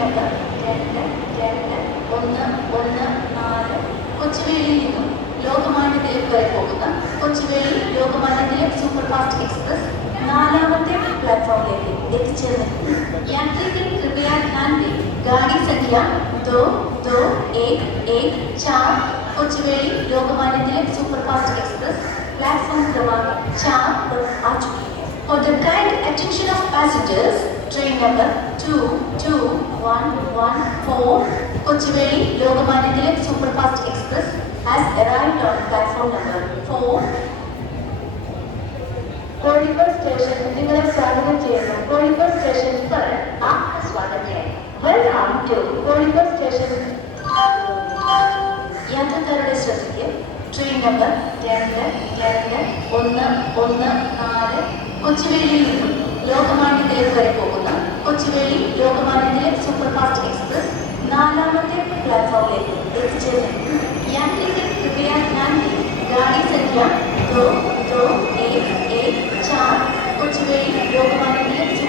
Number 2214 കൊച്ചുവേളിയിൽ നിന്നും ലോകമാന്യ തിലക് വരെ പോകുന്ന കൊച്ചുവേളി ലോകമാന്യ തിലക് സൂപ്പർഫാസ്റ്റ് എക്സ്പ്രസ് 4ാമത്തെ പ്ലാറ്റ്ഫോമിലേക്ക് എത്തിച്ചേർന്നിട്ടുണ്ട്. यात्री कृपया ध्यान दें, गाड़ी संख्या 2211 Kochuveli Lokmanya Tilak superfast express platform क्रमांक 4 पर आ चुकी है. For the kind attention of passengers, train number 22114 Kochuveli Lokmanya Tilak superfast express has arrived on platform number 4. Kozhikode station निगले स्वागत ചെയ്യുന്നു. कोड़ीकोड स्टेशन पर आपका स्वागत है. Welcome to Kozhikode station. യാത്രക്കാരുടെ ശ്രദ്ധയ്ക്ക് ട്രെയിൻ നമ്പർ 2214 കൊച്ചുവേളിയിൽ നിന്നും ലോകമാന്യ തിലക് വരെ പോകുന്ന കൊച്ചുവേളി ലോകമാന്യ തിലക് സൂപ്പർഫാസ്റ്റ് എക്സ്പ്രസ് 4ാമത്തെ പ്ലാറ്റ്ഫോമിലേക്ക് എത്തിച്ചേർന്നിട്ടുണ്ട്. यात्री कृपया ध्यान दें, गाड़ी संख्या 2211 कोचुवेली लोकमान्य